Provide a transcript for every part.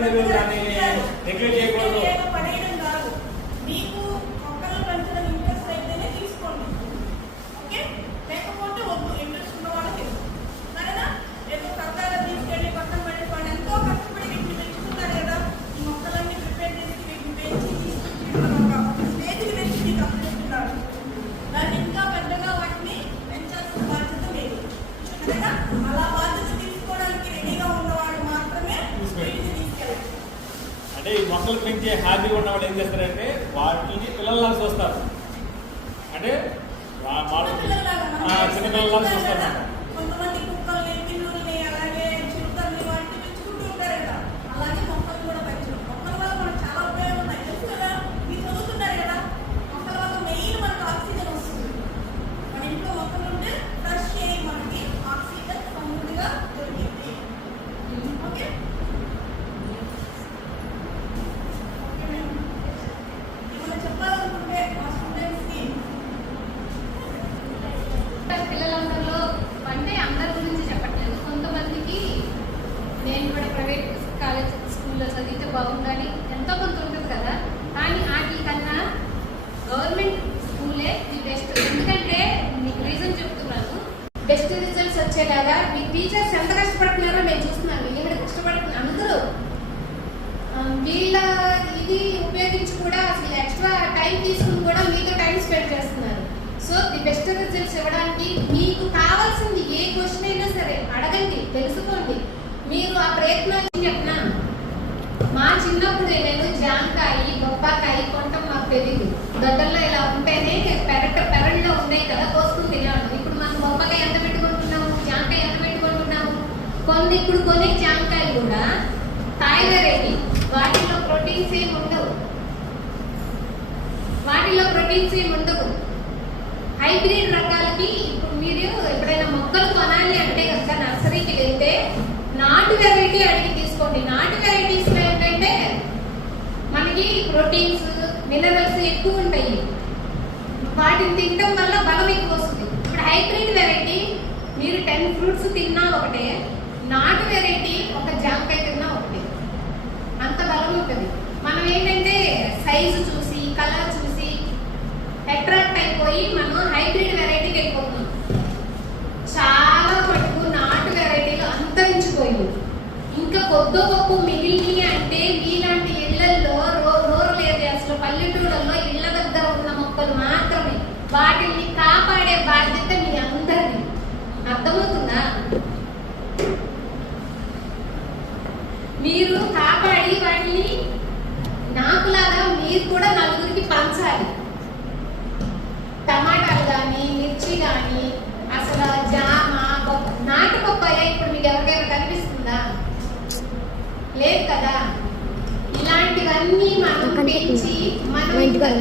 మీరు దాన్ని నెగ్లెక్ట్ చేయకూడదు. అంటే ఈ మొక్కలు పెంచే హ్యాపీగా ఉన్న వాళ్ళు ఏం చేస్తారంటే వాటిని పిల్లల్లా చూస్తారు, అంటే చిన్నపిల్లల్లా చూస్తారు. బాగుందని ఎంతో కొంత ఉంటుంది కదా, కానీ వాటి కన్నా గవర్నమెంట్ స్కూలే ది బెస్ట్. ఎందుకంటే మీకు రీజన్ చెప్తున్నాను, బెస్ట్ రిజల్ట్స్ వచ్చేలాగా మీ టీచర్స్ ఎంత కష్టపడుతున్నారో మేము చూస్తున్నాం. వీళ్ళు కూడా కష్టపడుతున్నారు అందరూ. వీళ్ళ ఇది ఉపయోగించి కూడా అసలు ఎక్స్ట్రా టైం తీసుకుని కూడా మీతో టైం స్పెండ్ చేస్తున్నారు. సో ది బెస్ట్ రిజల్ట్స్ ఇవ్వడానికి మీకు కావాల్సింది ఏ క్వశ్చన్ అయినా సరే అడగండి, తెలుసుకోండి. మీరు ఆ ప్రయత్నాలు చెప్పినా మా చిన్నప్పుడు నేను జాంకాయ బొప్పాకాయ కొంటాం మాకు తెలియదు. గద్దల్లో ఇలా ఉంటేనే పెరట్లో ఉన్నాయి కదా, కోసుకుని తినేవాళ్ళం. ఇప్పుడు మనం బొప్పకాయ ఎంత పెట్టుకుంటున్నాము, జాంకాయ ఎంత పెట్టుకుంటున్నాము. ఇప్పుడు కొనే జాంకాయ కూడా తాయి వెరైటీ, వాటిలో ప్రోటీన్స్ ఏమి ఉండవు. హైబ్రిడ్ రకాలకి ఇప్పుడు మీరు ఎప్పుడైనా మొక్కలు కొనాలి అంటే కనుక నర్సరీకి వెళ్తే నాటు వెరైటీ అడిగి తీసుకోండి. నాటు వెరైటీస్ లో ఏంటంటే మనకి ప్రోటీన్స్, మినరల్స్ ఎక్కువ ఉంటాయి. వాటిని తినడం వల్ల బలం ఎక్కువ వస్తుంది. ఇప్పుడు హైబ్రిడ్ వెరైటీ మీరు 10 ఫ్రూట్స్ తిన్నా ఒకటే, నాటు వెరైటీ ఒక జాంకాయ తిన్నా ఒకటే, అంత బలం ఉంటుంది. మనం ఏంటంటే సైజు చూసి కలర్ చూసి అట్రాక్ట్ అయిపోయి మనం హైబ్రిడ్ వెరైటీకి వెళ్ళిపోతున్నాం. చాలా మటుకు నాటు వెరైటీలు అంతరించిపోయింది. ఇంకా కొద్ది గొప్ప మిగిలినవి అంటే మీలాంటి ఇళ్లలో రూరల్ ఏరియాస్ లో, పల్లెటూళ్ళలో ఇళ్ల దగ్గర ఉన్న మొక్కలు మాత్రమే. వాటిని కాపాడే బాధ్యత మీ అందరిది. అర్థమవుతుందా? మీరు కాపాడి వాటిని నాకులాగా మీరు కూడా నలుగురికి పంచాలి. టమాటాలు కానీ, మిర్చి కానీ, అసలు జామ, నాటు పప్పాయ ఇప్పుడు మీకు ఎవరికైనా కనిపిస్తుందా? లేదు కదా. ఇలాంటివన్నీ మనం పెంచి మనం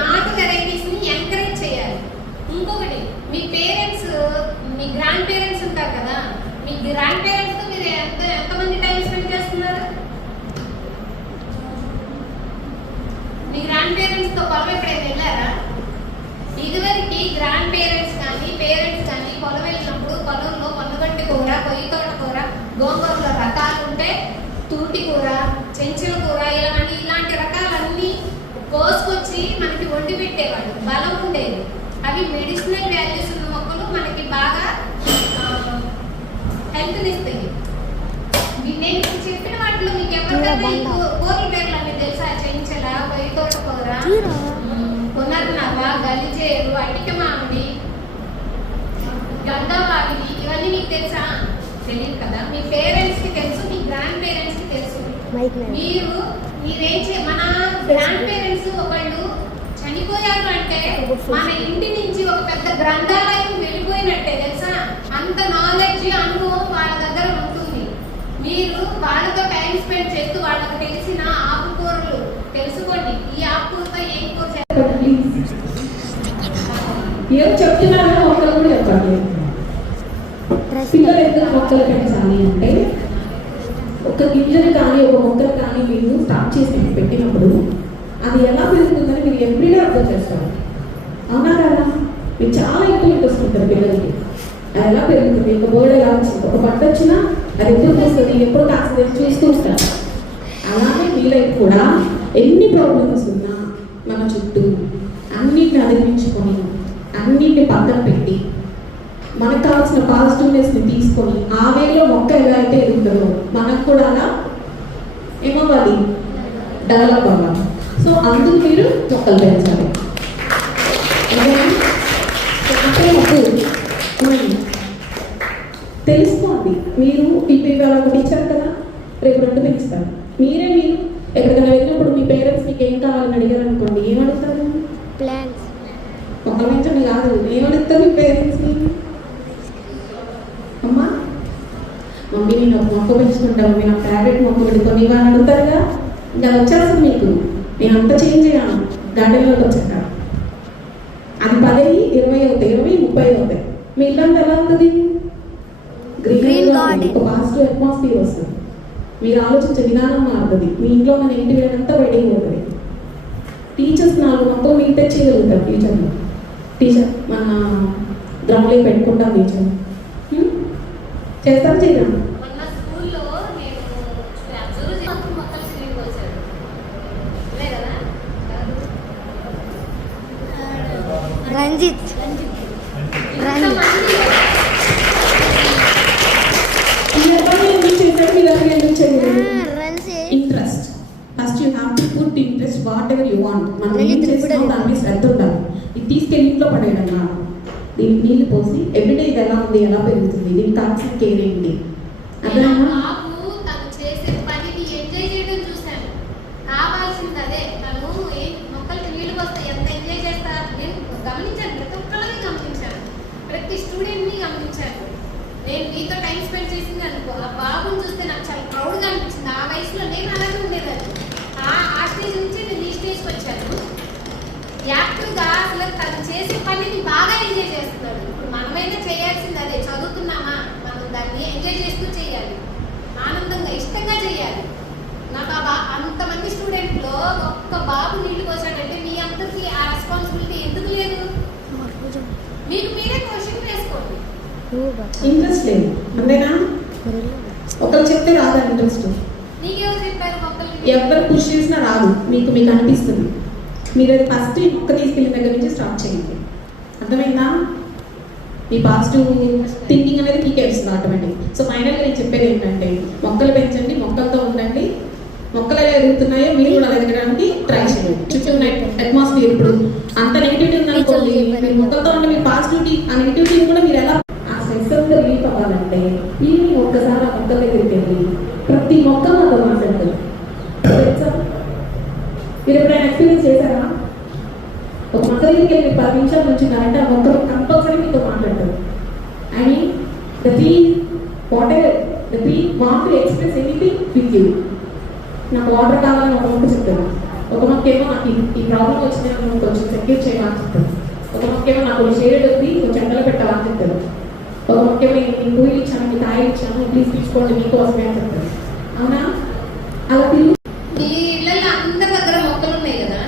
నాటు వెరైటీస్ ని ఎంకరేజ్ చేయాలి. ఇంకొకటి, మీ పేరెంట్స్, మీ గ్రాండ్ పేరెంట్స్ ఉంటారు కదా, మీ గ్రాండ్ పేరెంట్స్ తో మీరు ఎంతమంది టైం స్పెండ్ చేస్తున్నారు? మీ గ్రాండ్ పేరెంట్స్ తో పొలం ఎప్పుడైనా వెళ్ళారా? ఇదివరకు గ్రాండ్ పేరెంట్స్ కానీ పేరెంట్స్ కానీ పొలం వెళ్ళినప్పుడు పొలంలో పొన్నగంటి కూర, కొయ్యి తోట కూర, గోంగూరలో రకాలు ఉంటే తూటి కూర, చెంచుల కూర, ఇలాంటి రకాలన్నీ కోసుకొచ్చి మనకి వండి పెట్టేవాడు. బలం ఉండేది. అవి మెడిసినల్ వాల్యూస్ ఉన్న మొక్కలు మనకి బాగా హెల్త్ ఇస్తాయి. నేను చెప్పిన వాటిలో మీకు ఎవరికైనా కూరల పేర్లు అన్నీ తెలుసా? చెంచల, కొయ్యి తోట కూర, పునర్నవ, గలిజేరు, అటిక మామిడి, గంగవాగిని, ఇవన్నీ మీకు తెలుసా? తెలియదు కదా. మీ పేరెంట్స్ కి తెలుసు, మీ గ్రాండ్ పేరెంట్స్ కి తెలుసు. మన గ్రాండ్ పేరెంట్స్ ఒకళ్ళు చనిపోయారు అంటే మన ఇంటి నుంచి ఒక పెద్ద గ్రంథాలయం వెళ్ళిపోయినట్టే తెలుసా. అంత నాలెడ్జ్, అనుభవం వాళ్ళ దగ్గర ఉంటుంది. మీరు వాళ్ళతో టైం స్పెండ్ చేస్తూ వాళ్ళకి తెలిసిన ఆకుకూరలు తెలుసుకోండి. ఈ ఆకుకూరతో ఏం కూర చేస్తారు ఏం చెప్తున్నారో మొక్కలు కూడా చెప్పండి. పిల్లలు ఎందుకు మొక్కలు పెంచాలి అంటే, ఒక గింజలు కానీ ఒక మొక్కలు కానీ మీరు స్టార్ట్ చేసి పెట్టినప్పుడు అది ఎలా పెరుగుతుందని మీరు ఎవ్రీడే అర్థం చేస్తారు. అవునా కదా? మీరు చాలా ఎక్కువ ఇంట్రెస్ట్ ఉంటుంది పిల్లలకి. అది ఎలా పెరుగుతుంది, ఒక బోర్డు ఎలా వచ్చింది, ఒక పంట వచ్చినా అది ఎప్పుడు వస్తుంది, ఎప్పుడు కాస్తుంది చూస్తూ ఉంటారు. అలానే మీ లైఫ్ కూడా ఎన్ని ప్రాబ్లమ్స్ ఉన్నా మన చుట్టూ అన్నిటిని అధిగమించుకొని అన్నిటిని పక్కన పెట్టి మనకు కావాల్సిన పాజిటివ్నెస్ని తీసుకొని ఆ వేలో మొక్క ఎలా అయితే ఎదుగుతుందో మనకు కూడా అలా ఏమవ్వాలి, డెవలప్ అవ్వాలి. సో అందుకు మీరు మొక్కలు పెంచాలి. తెలుసుకోండి. మీరు ఇప్పుడు ఒకటి ఇచ్చారు కదా, రేపు 2 పెంచుతారు. మీరు ఎక్కడికైనా వెళ్ళినప్పుడు మీ పేరెంట్స్ మీకు ఏం కావాలని అడిగారు అనుకోండి, ఏమడుగుతారు? ప్లాన్స్. మొక్కలు పెంచండి కాదు, ఏమడుగుతారు మీ పేరెంట్స్ని? అమ్మా మమ్మీ నేను ఒక మొక్క పెంచుకుంటాను, మీ నా ఫేవరెట్ మొక్క పెట్టుకొని ఇవ్వని అడుగుతారుగా. ఇంకా వచ్చేస్తుంది మీకు. నేను అంత చేంజ్ అయ్యాను గార్డెన్లోకి వచ్చాక. అది 10, 20 అవుతాయి, 20, 30 అవుతాయి. మీ ఇల్లంతా ఎలా ఉంటుంది? Green garden. ఒక పాజిటివ్ అట్మాస్ఫియర్ వస్తుంది. మీరు ఆలోచించే విధానం మారుతుంది. మీ ఇంట్లో మన ఇంటి వేడంతా బయటికి పోతుంది. టీచర్స్ 4 మొక్కలు మీరు తెచ్చేయగలుగుతారు. టీచర్ మన గ్రౌండ్లో పెట్టుకుంటాం. టీచర్ చేస్తారు, చేయడం. Ranjith interest. First you have to put interest whatever you want. మనం ఏం చేస్తున్నాం దాని మీద శ్రద్ధ ఉండాలి. ఇది తీసుకెళ్ళి ఇంట్లో పడేయడం కాదు. దీనికి నీళ్ళు పోసి ఎవ్రీడే ఇది ఎలా ఉంది, ఎలా పెరుగుతుంది, దీనికి కావాల్సిన కేర్ ఏంటి, అర్థమైనా? ప్రతి స్టూడెంట్ని గమనించాను. నేను మీతో టైం స్పెండ్ చేసింది అనుకో, ఆ బాబుని చూస్తే నాకు చాలా ప్రౌడ్గా అనిపించింది. ఆ వయసులో నేను అలాగే ఉండేదాన్ని. ఆ స్టేజ్ నుంచి నేను ఈ స్టేజ్కి వచ్చాను. యాక్టివ్గా అసలు తను చేసే పనిని బాగా ఎంజాయ్ చేస్తున్నాడు. ఇప్పుడు మనమైనా చేయాల్సింది అదే. చదువుతున్నామా, మనం దాన్ని ఎంజాయ్ చేస్తూ చేయాలి, ఆనందంగా ఇష్టంగా చేయాలి. నాకు అంతమంది స్టూడెంట్లో ఒక్క బాబు నీళ్లు పోసాడంటే మీ అందరికీ ఆ రెస్పాన్సిబిలిటీ ఎందుకు లేదు? మీకు మీరే క్వశ్చన్ వేసుకోండి. ఇంట్రెస్ట్ లేదు అంతేనా? ఒకరు చెప్తే రాదా ఇంట్రెస్ట్? నీకెవరు చెప్పారు? ఎవరు పుష్ చేసినా రాదు. మీకు అనిపిస్తుంది. మీరు ఫస్ట్ ఈ మొక్క తీసుకెళ్ళిన దగ్గర నుంచి స్టార్ట్ చేయండి. అర్థమైందా? మీ పాజిటివ్ థింకింగ్ అనేది మీకే వస్తుంది ఆటోమేటిక్. సో ఫైనల్గా నేను చెప్పేది ఏంటంటే, మొక్కలు పెంచండి, మొక్కలతో ఉండండి. మొక్కలు ఎలా ఎదుగుతున్నాయో మీరు కూడా ఎదగడానికి ట్రై చేయండి. చుట్టూ అట్మాస్ఫియర్ ఇప్పుడు అంత నెగిటివిటీ ఉందనుకోండి, మీరు మొక్కలతో ఉంటే మీరు పాజిటివిటీ, ఆ నెగిటివిటీ కూడా మీరు ఎలా ఆ సెన్స్ ఆఫ్ రిలీఫ్ అవ్వాలంటే ఈవినింగ్ ఒక్కసారి ఆ మొక్క దగ్గరికి వెళ్ళి ప్రతి మొక్క మాతో మాట్లాడతారు. మీరు ఎప్పుడైనా ఎక్స్పీరియన్స్ చేశారా? ఒక మొక్క దగ్గరికి వెళ్ళి 10 నిమిషాల నుంచి అంటే ఆ మొక్కలు కంపల్సరీ మీతో మాట్లాడతారు. And the tree want to express anything with you. నాకు వాటర్ కావాలని ఒక మొక్క చెప్తాను. ఒక మొక్క ఏమో నాకు ఈ ప్రాబ్లం వచ్చింది, కొంచెం సెక్యూర్ చేయాలని చెప్తాను. ఒక మొక్క ఏమో నాకు షేడెడ్ ఉంది, కొంచెం ఎండలో పెట్టాలని చెప్తాను. ఒక మొక్క ఏమో నేను పూలు ఇచ్చాను, మీకు కాయలు ఇచ్చాను, ప్లీజ్ తీసుకోండి మీకోసమే అని చెప్తాను. అవునా? అలా తిరిగి మీ ఇళ్ళల్లో అందరి దగ్గర మొక్కలు ఉన్నాయి కదా,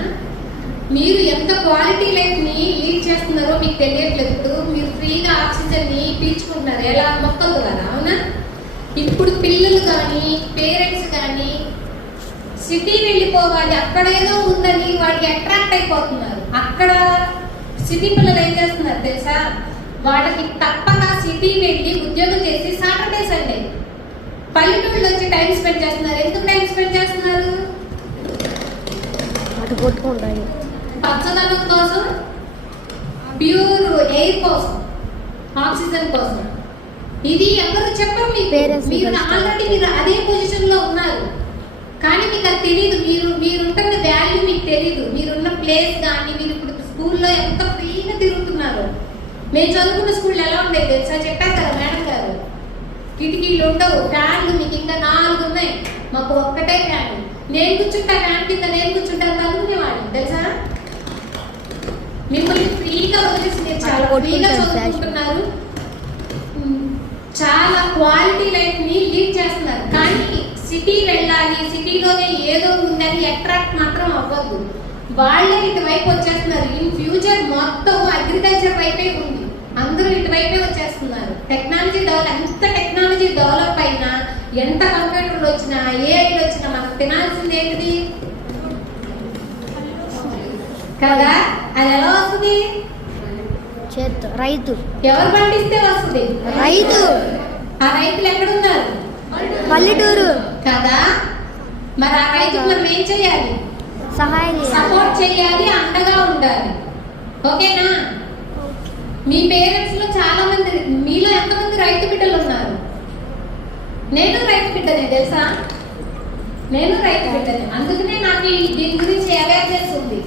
మీరు ఎంత క్వాలిటీ లైఫ్ ని లీడ్ చేస్తున్నారో మీకు తెలియట్లేదు. మీరు ఫ్రీగా ఆక్సిజన్ ని పీల్చుకుంటున్నారు ఎలా? మొక్కల ద్వారా. అవునా? ఇప్పుడు పిల్లలు కానీ పేరెంట్స్ కానీ సిటీ వెళ్ళిపోవాలి, అక్కడేదో ఉందని వాడికి అట్రాక్ట్ అయిపోతున్నారు. అక్కడ సిటీ పిల్లలు ఏం చేస్తున్నారు తెలుసా? వాళ్ళకి తప్పక సిటీ వెళ్ళి ఉద్యోగం చేసి సాటర్డే సండే పల్లెటూళ్ళు వచ్చి టైం స్పెండ్ చేస్తున్నారు. ఎందుకు టైం స్పెండ్ చేస్తున్నారు? పచ్చదనం కోసం, ప్యూర్ ఎయిర్ కోసం, ఆక్సిజన్ కోసం. ఇది ఎవరు చెప్పరు మీకు. మీరు ఆల్రెడీ మీరు అదే పొజిషన్ లో ఉన్నారు, కానీ మీకు అది తెలియదు. మీరుంటున్న వాల్యూ మీకు తెలియదు. మీరున్న ప్లేస్ కానీ, మీరు ఇప్పుడు స్కూల్లో ఎంత ఫ్రీగా తిరుగుతున్నారు. మేము చదువుకున్న స్కూల్ ఎలా ఉండేది తెలుసా? చెప్పారు కదా మేడం గారు, కిటికీలు ఉండవు, ఫ్యాన్లు మీకు ఇంకా 4 ఉన్నాయి, మాకు ఒక్కటే ఫ్యాన్. నేను కూర్చుంటా ఫ్యాన్ కింద, నేను కూర్చుంటాను అనుకునేవాడిని తెలుసా? మిమ్మల్ని ఫ్రీగా వదిలేసి మీరు చాలా ఫ్రీగా చదువుకుంటున్నారు, చాలా క్వాలిటీ లైఫ్ ని లీడ్ చేస్తున్నారు. కానీ సిటీ వెళ్ళాలి, సిటీలోనే ఏదో ఉందని అట్రాక్ట్ మాత్రం అవ్వద్దు. వాళ్ళే ఇటువైపు వచ్చేస్తున్నారు. ఇన్ ఫ్యూచర్ మొత్తం అగ్రికల్చర్ వైపే ఉంది. అందరూ ఇటువైపే వచ్చేస్తున్నారు. టెక్నాలజీ డెవలప్, ఎంత టెక్నాలజీ డెవలప్ అయినా ఎంత కంప్యూటర్లు వచ్చినా ఏఐలు వచ్చినా మనకు తినాల్సింది ఏంటిది కదా? అది ఎలా వస్తుంది? చేత్తో రైతు ఎవరు పండిస్తే వస్తుంది? రైతు. ఆ రైతులు ఎక్కడున్నారు? పల్లెటూరు కదా. మరి ఆ రైతుకు మనం ఏం చేయాలి? సహాయం చేయాలి. సపోర్ట్ చేయాలి, అండగా ఉండాలి. ఓకేనా? మీ పేరెంట్స్ లో చాలా మంది, మీలో ఎంతమంది రైతు బిడ్డలు ఉన్నారు? నేను రైతు బిడ్డనే, తెలుసా? నేను రైతు బిడ్డనే. అందుకనే నాకు దీని గురించి అవేర్నెస్ ఉంది.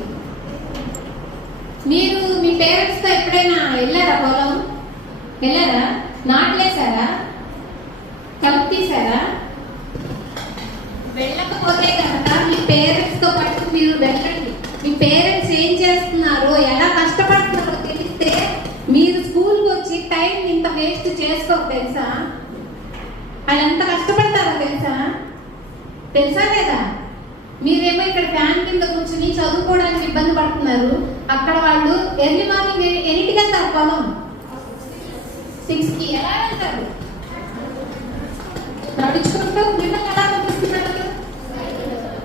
మీరు మీ పేరెంట్స్ తో ఎప్పుడైనా వెళ్ళారా? పొలం వెళ్ళారా? నాట్లేసారా? కలుపు తీసారా? వెళ్ళకపోతే కనుక మీ పేరెంట్స్ తో పాటు మీరు వెళ్ళండి. మీ పేరెంట్స్ ఏం చేస్తున్నారో, ఎలా కష్టపడుతున్నారో తెలిస్తే మీరు స్కూల్కి వచ్చి టైం ఇంత వేస్ట్ చేసుకోరు, తెలుసా? వాళ్ళు ఎంత కష్టపడతారో తెలుసా? తెలుసా లేదా? మీరేమో ఇక్కడ ఫ్యాన్ కింద కూర్చుని చదువుకోవడానికి ఇబ్బంది పడుతున్నారు. అక్కడ వాళ్ళు ఎర్లీ మార్నింగ్ ఎన్నింటికి వెళ్తారు పొలం? 6కి. ఎలా వెళ్తారు? నడుచుకుంటూ. మిమ్మల్ని ఎలా పంపిస్తున్నారు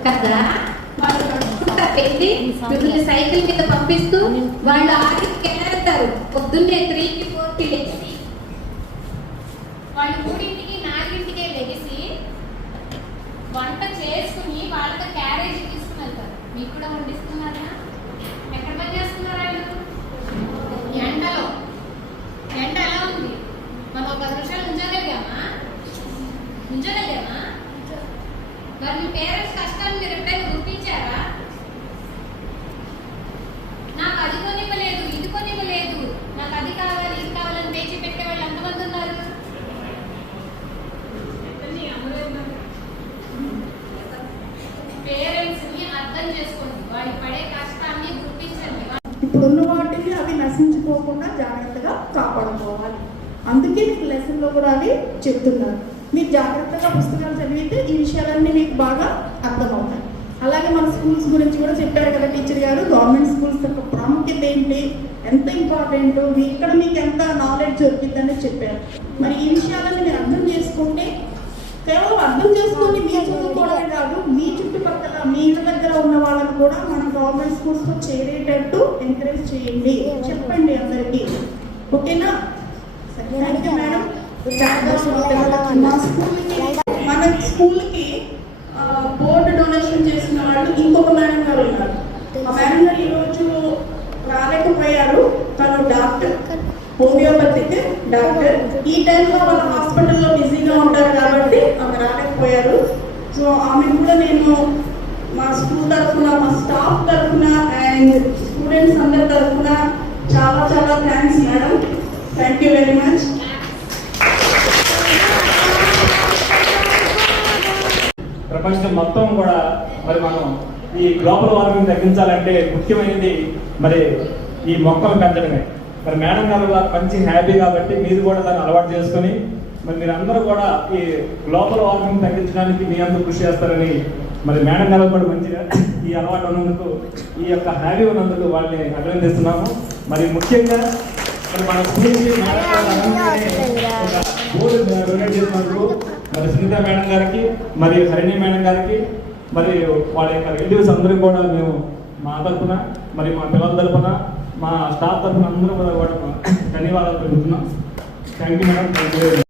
కదా? వాళ్ళు నడుచుకుంటా వెళ్ళి మిమ్మల్ని సైకిల్ మీద పంపిస్తూ వాళ్ళు 6కి ఎలా వెళ్తారు? పొద్దున్నే 3కి 4కి లేచి వాళ్ళు 3ంటికి 4ంటికే లెగిసి వంట చేసుకుని వాళ్ళతో క్యారేజ్ తీసుకుని వెళ్తారు. మీకు కూడా వండిస్తున్నారా? ఎక్కడ పని చేస్తున్నారు వాళ్ళు? ఎండలో. ఎండ ఎలా ఉంది? మనం ఒక 10 నిమిషాలు ఉంచగలిగామా? మరి మీ పేరెంట్స్ కష్టాన్ని మీరు ఎప్పుడైనా గుర్తించారా? నాకు అది కొనివ్వలేదు, ఇది కొనివ్వలేదు, నాకు అది కావాలి, ఇది కావాలని పేచి పెట్టే వాళ్ళు ఎంతమంది ఉన్నారు? పేరెంట్స్ ని అర్థం చేసుకోండి, వాళ్ళు పడే కష్టాన్ని గుర్తించండి. ఇప్పుడున్న వాటిని అవి నశించిపోకుండా జాగ్రత్తగా కాపాడుకోవాలి. అందుకే మీకు లెసన్లో కూడా అవి చెప్తున్నారు. మీరు జాగ్రత్తగా పుస్తకాలు చదివితే ఈ విషయాలన్నీ మీకు బాగా అర్థమవుతాయి. అలాగే మన స్కూల్స్ గురించి కూడా చెప్పారు కదా టీచర్ గారు. గవర్నమెంట్ స్కూల్స్ యొక్క ప్రాముఖ్యత ఏంటి, ఎంత ఇంపార్టెంట్, ఇక్కడ మీకు ఎంత నాలెడ్జ్ దొరికిందని చెప్పారు. మరి ఈ విషయాలన్నీ మీరు అర్థం చేసుకుంటే, కేవలం అర్థం చేసుకొని మీరు చదువుకోవడమే కాదు, మీ చుట్టుపక్కల మీ ఇంటి దగ్గర ఉన్న వాళ్ళని కూడా మన గవర్నమెంట్ స్కూల్స్లో చేరేటట్టు ఎంకరేజ్ చేయండి, చెప్పండి అందరికీ. ఓకేనా? Thank you madam. మన స్కూల్కి బోర్డు డొనేషన్ చేసిన వాళ్ళు ఇంకొక మేడం గారు ఉన్నారు. ఆ మేడం గారు ఈరోజు రాలేకపోయారు. తను డాక్టర్, హోమియోపతిక్ డాక్టర్. ఈ టైంలో వాళ్ళ హాస్పిటల్లో బిజీగా ఉంటారు కాబట్టి ఆమె రాలేకపోయారు. సో ఆమె కూడా నేను మా స్కూల్ తరఫున, మా స్టాఫ్ తరఫున అండ్ స్టూడెంట్స్ అందరి తరఫున చాలా చాలా thanks madam. Thank you very much. ప్రపంచం మొత్తం కూడా మరి మనం ఈ గ్లోబల్ వార్మింగ్ తగ్గించాలంటే ముఖ్యమైనది మరి ఈ మొక్కలు పెంచడమే. మరి మేడం గారు మంచి హ్యాపీ కాబట్టి మీరు కూడా దాన్ని అలవాటు చేసుకొని మరి మీరందరూ కూడా ఈ గ్లోబల్ వార్మింగ్ తగ్గించడానికి మీ అందరూ కృషి చేస్తారని మరి మేడం గారు కూడా మంచిగా ఈ అలవాటు ఉన్నందుకు, ఈ యొక్క హ్యాపీ ఉన్నందుకు వాళ్ళని అభినందిస్తున్నాము. మరి ముఖ్యంగా మరి మన స్కూల్కి బోర్డు డొనేట్ చేసినందుకు మరి సునీత మేడం గారికి, మరి హరిణి మేడం గారికి, మరి వాళ్ళ యొక్క రిలేటివ్స్ అందరూ కూడా మేము మా తరఫున, మరి మా పిల్లల తరఫున, మా స్టాఫ్ తరఫున అందరూ కూడా ధన్యవాదాలు తెలుపుతున్నాం. Thank you madam. Thank you.